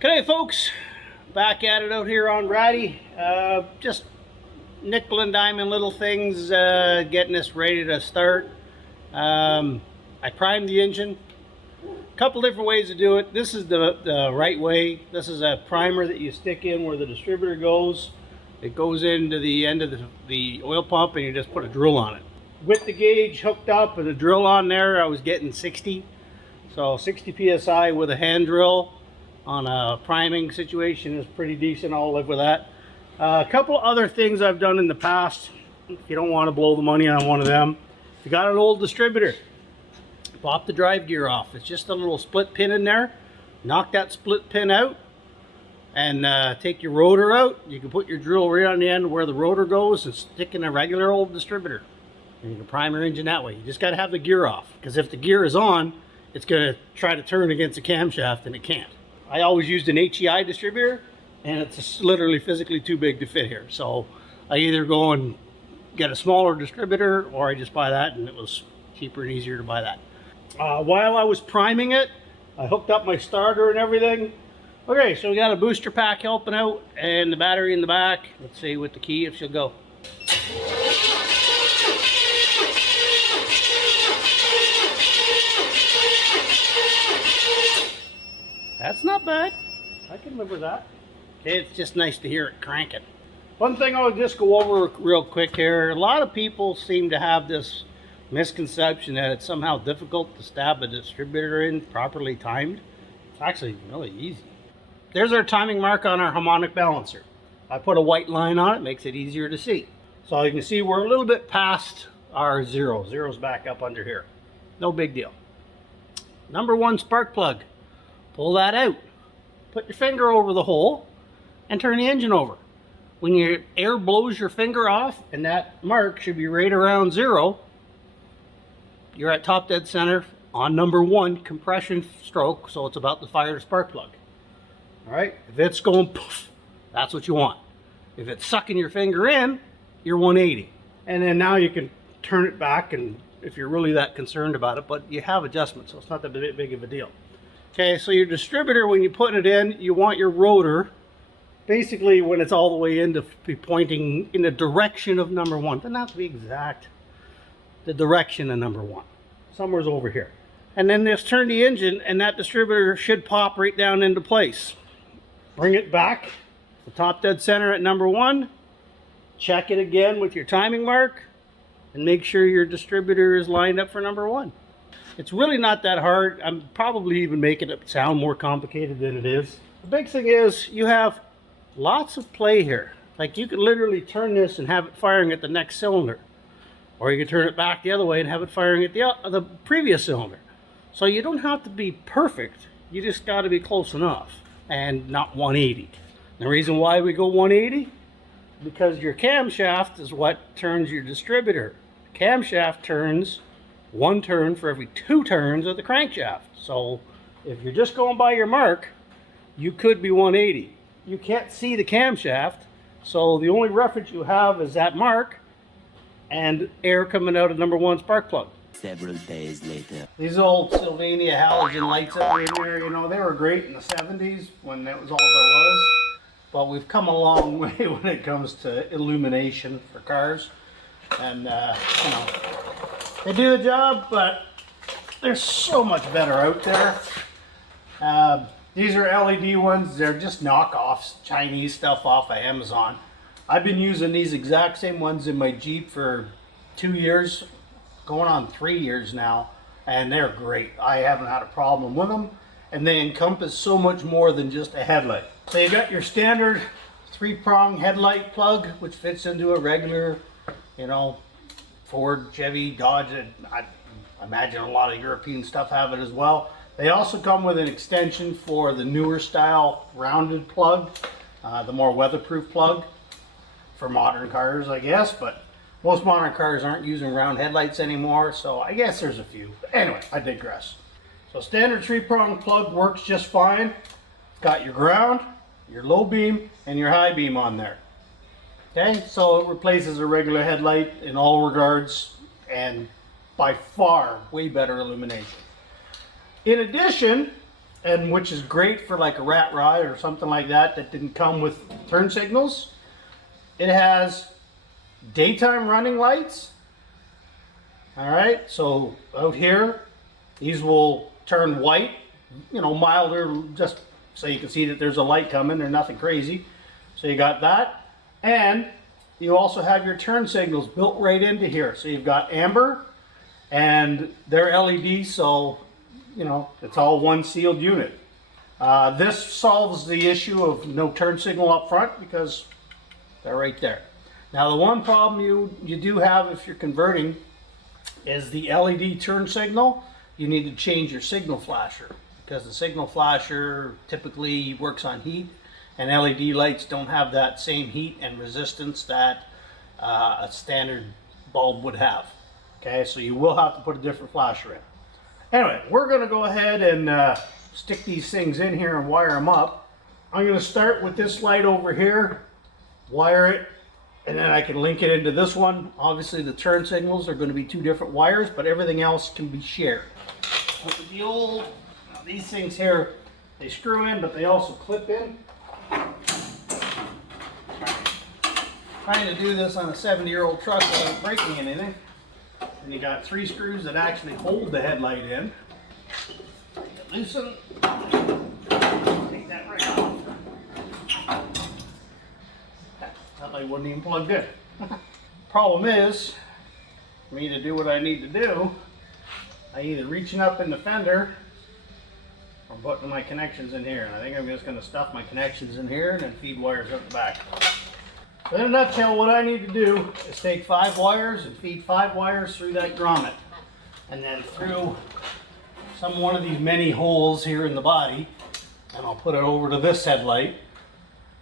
Okay, folks, back at it out here on Ratty. Just nickel and diamond little things, getting this ready to start. I primed the engine. A couple different ways to do it. This is the right way. This is a primer that you stick in where the distributor goes. It goes into the end of the oil pump, and you just put a drill on it. With the gauge hooked up and a drill on there, I was getting 60. So 60 psi with a hand drill on a priming situation is pretty decent. I'll live with that. A couple other things I've done in the past, if you don't want to blow the money on one of them. If you got an old distributor, pop the drive gear off. It's just a little split pin in there. Knock that split pin out and take your rotor out. You can put your drill right on the end where the rotor goes and stick in a regular old distributor. And you can prime your engine that way. You just got to have the gear off, because if the gear is on, it's going to try to turn against the camshaft and it can't. I always used an HEI distributor, and it's literally physically too big to fit here. So I either go and get a smaller distributor, or I just buy that, and it was cheaper and easier to buy that. While I was priming it, I hooked up my starter and everything. Okay, so we got a booster pack helping out, and the battery in the back. Let's see with the key if she'll go. That's not bad. I can live with that. Okay, it's just nice to hear it cranking. One thing I'll just go over real quick here. A lot of people seem to have this misconception that it's somehow difficult to stab a distributor in properly timed. It's actually really easy. There's our timing mark on our harmonic balancer. I put a white line on it, makes it easier to see. So you can see we're a little bit past our zero. Zero's back up under here. No big deal. Number one spark plug. Pull that out. Put your finger over the hole and turn the engine over. When your air blows your finger off, and that mark should be right around zero, you're at top dead center on number one compression stroke, so it's about to fire the spark plug. All right, if it's going poof, that's what you want. If it's sucking your finger in, you're 180. And then now you can turn it back, and if you're really that concerned about it, but you have adjustments, so it's not that big of a deal. Okay, so your distributor, when you put it in, you want your rotor, basically when it's all the way in, to be pointing in the direction of number one. Doesn't have to be exact, the direction of number one. Somewhere's over here. And then just turn the engine, and that distributor should pop right down into place. Bring it back to top dead center at number one. Check it again with your timing mark, and make sure your distributor is lined up for number one. It's really not that hard. I'm probably even making it sound more complicated than it is. The big thing is you have lots of play here. Like, you could literally turn this and have it firing at the next cylinder. Or you could turn it back the other way and have it firing at the previous cylinder. So you don't have to be perfect. You just got to be close enough and not 180. The reason why we go 180? Because your camshaft is what turns your distributor. The camshaft turns one turn for every 2 turns of the crankshaft. So if you're just going by your mark, you could be 180. You can't see the camshaft, so the only reference you have is that mark and air coming out of number one spark plug. Several days later. These old Sylvania halogen lights up in here, you know, they were great in the 70s when that was all there was. But we've come a long way when it comes to illumination for cars. And, you know, they do the job, but there's so much better out there. These are LED ones. They're just knockoffs, Chinese stuff off of Amazon. I've been using these exact same ones in my Jeep for 2 years, going on 3 years now, and they're great. I haven't had a problem with them, and they encompass so much more than just a headlight. So you got your standard 3-prong headlight plug, which fits into a regular, you know, Ford, Chevy, Dodge. I imagine a lot of European stuff have it as well. They also come with an extension for the newer style rounded plug, the more weatherproof plug for modern cars, I guess. But most modern cars aren't using round headlights anymore, so I guess there's a few. Anyway, I digress. So standard 3-prong plug works just fine. It's got your ground, your low beam, and your high beam on there. Okay, so it replaces a regular headlight in all regards, and by far way better illumination. In addition, and which is great for like a rat rod or something like that that didn't come with turn signals. It has daytime running lights. All right, so out here, these will turn white, you know, milder, just so you can see that there's a light coming. They're nothing crazy. So you got that. And you also have your turn signals built right into here. So you've got amber and they're LEDs, so, you know, it's all one sealed unit. This solves the issue of no turn signal up front because they're right there. Now the one problem you do have if you're converting is the LED turn signal. You need to change your signal flasher because the signal flasher typically works on heat, and LED lights don't have that same heat and resistance that a standard bulb would have. Okay, so you will have to put a different flasher in. Anyway, we're going to go ahead and stick these things in here and wire them up. I'm going to start with this light over here, wire it, and then I can link it into this one. Obviously the turn signals are going to be two different wires, but everything else can be shared. With the old, these things here, they screw in, but they also clip in. Trying to do this on a 70-year-old truck without breaking anything. And you got 3 screws that actually hold the headlight in. Loosen. Take that right off. That light wasn't even plugged in. Problem is, for me to do what I need to do, I either reaching up in the fender or putting my connections in here. And I think I'm just going to stuff my connections in here and then feed wires up the back. So in a nutshell, what I need to do is take 5 wires and feed 5 wires through that grommet. And then through one of these many holes here in the body. And I'll put it over to this headlight.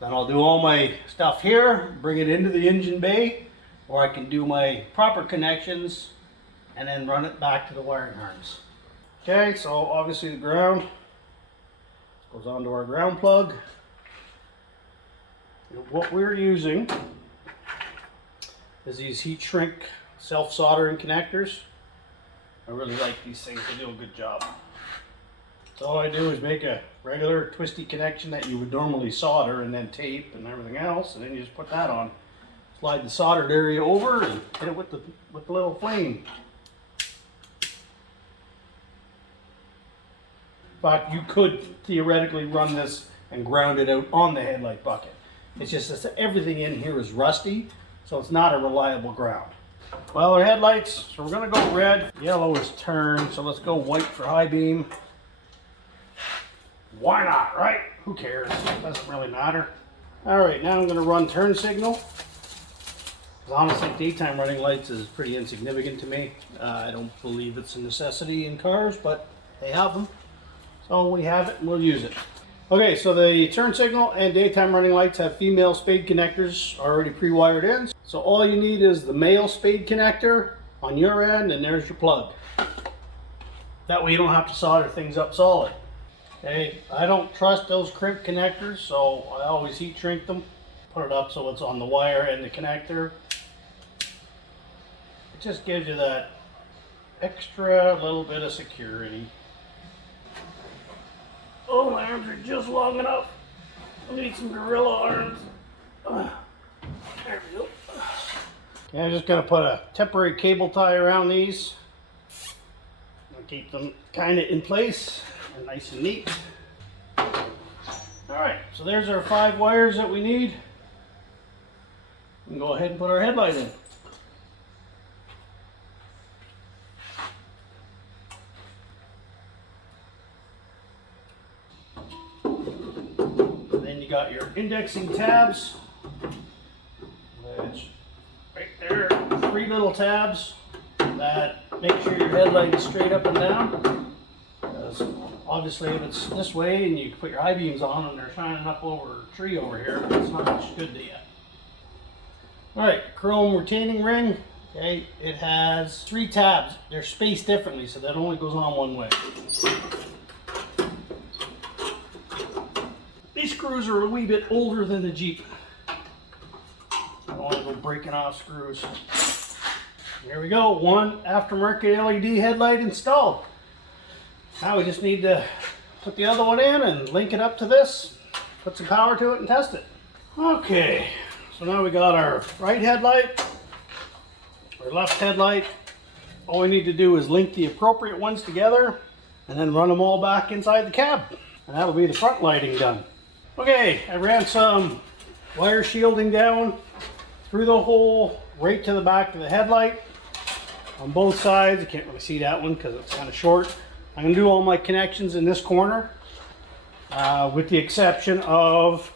Then I'll do all my stuff here, bring it into the engine bay, or I can do my proper connections and then run it back to the wiring harness. Okay, so obviously the ground goes onto our ground plug. What we're using is these heat shrink self-soldering connectors. I really like these things, they do a good job. So all I do is make a regular twisty connection that you would normally solder and then tape and everything else, and then you just put that on. Slide the soldered area over and hit it with the little flame. In fact, you could theoretically run this and ground it out on the headlight bucket. It's just that everything in here is rusty, so it's not a reliable ground. Well, our headlights, so we're going to go red. Yellow is turn, so let's go white for high beam. Why not, right? Who cares? It doesn't really matter. All right, now I'm going to run turn signal. Honestly, daytime running lights is pretty insignificant to me. I don't believe it's a necessity in cars, but they have them. So we have it and we'll use it. Okay, so the turn signal and daytime running lights have female spade connectors already pre-wired in. So all you need is the male spade connector on your end, and there's your plug. That way you don't have to solder things up solid. Okay, I don't trust those crimp connectors, so I always heat shrink them. Put it up so it's on the wire and the connector. It just gives you that extra little bit of security. Oh, my arms are just long enough. I need some gorilla arms. There we go. Okay, I'm just going to put a temporary cable tie around these. I'll keep them kind of in place and nice and neat. Alright, so there's our 5 wires that we need. We can go ahead and put our headlight in. Then you got your indexing tabs, which right there, 3 little tabs that make sure your headlight is straight up and down. Because obviously if it's this way and you put your high beams on and they're shining up over a tree over here, it's not much good to you. Alright, chrome retaining ring. Okay, it has 3 tabs. They're spaced differently, so that only goes on one way. These screws are a wee bit older than the Jeep. I don't want to go breaking off screws. There we go, 1 aftermarket LED headlight installed. Now we just need to put the other one in and link it up to this, put some power to it and test it. Okay, so now we got our right headlight, our left headlight. All we need to do is link the appropriate ones together and then run them all back inside the cab. And that'll be the front lighting done. Okay, I ran some wire shielding down through the hole right to the back of the headlight on both sides. You can't really see that one because it's kind of short. I'm going to do all my connections in this corner with the exception of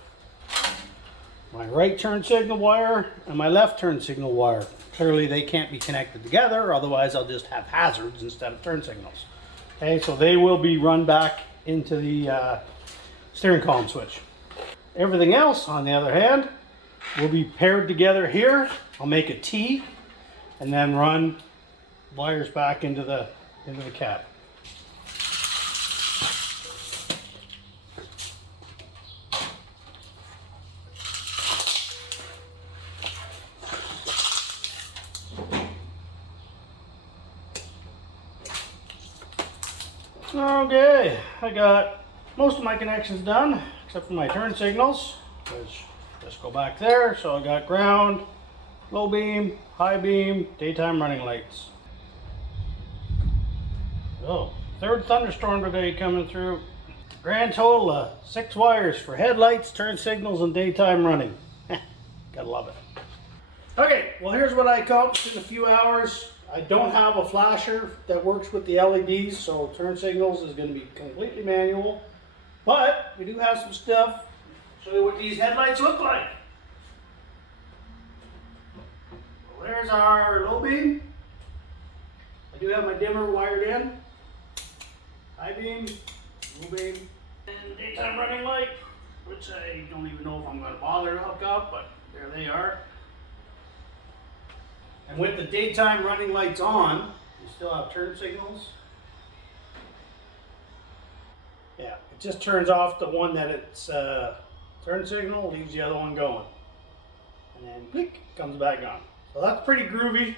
my right turn signal wire and my left turn signal wire. Clearly they can't be connected together, otherwise I'll just have hazards instead of turn signals. Okay, so they will be run back into the steering column switch. Everything else, on the other hand, will be paired together here. I'll make a T and then run wires back into the cab. Okay, I got most of my connections done, except for my turn signals, which just go back there. So I got ground, low beam, high beam, daytime running lights. Oh, third thunderstorm today coming through. Grand total of 6 wires for headlights, turn signals, and daytime running. Gotta love it. Okay, well here's what I accomplished in a few hours. I don't have a flasher that works with the LEDs, so turn signals is going to be completely manual. But we do have some stuff. Show you what these headlights look like. Well, there's our low beam. I do have my dimmer wired in. High beam, low beam, and daytime running light, which I don't even know if I'm going to bother to hook up, but there they are. And with the daytime running lights on, you still have turn signals. Yeah, it just turns off the one that it's turn signal, leaves the other one going. And then click, comes back on. So that's pretty groovy,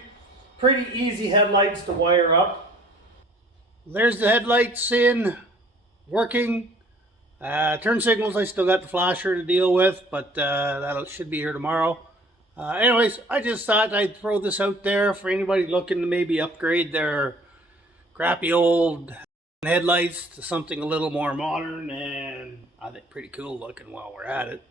pretty easy headlights to wire up. There's the headlights in, working. Turn signals, I still got the flasher to deal with, but that should be here tomorrow. Anyways, I just thought I'd throw this out there for anybody looking to maybe upgrade their crappy old headlights to something a little more modern and I think pretty cool looking while we're at it.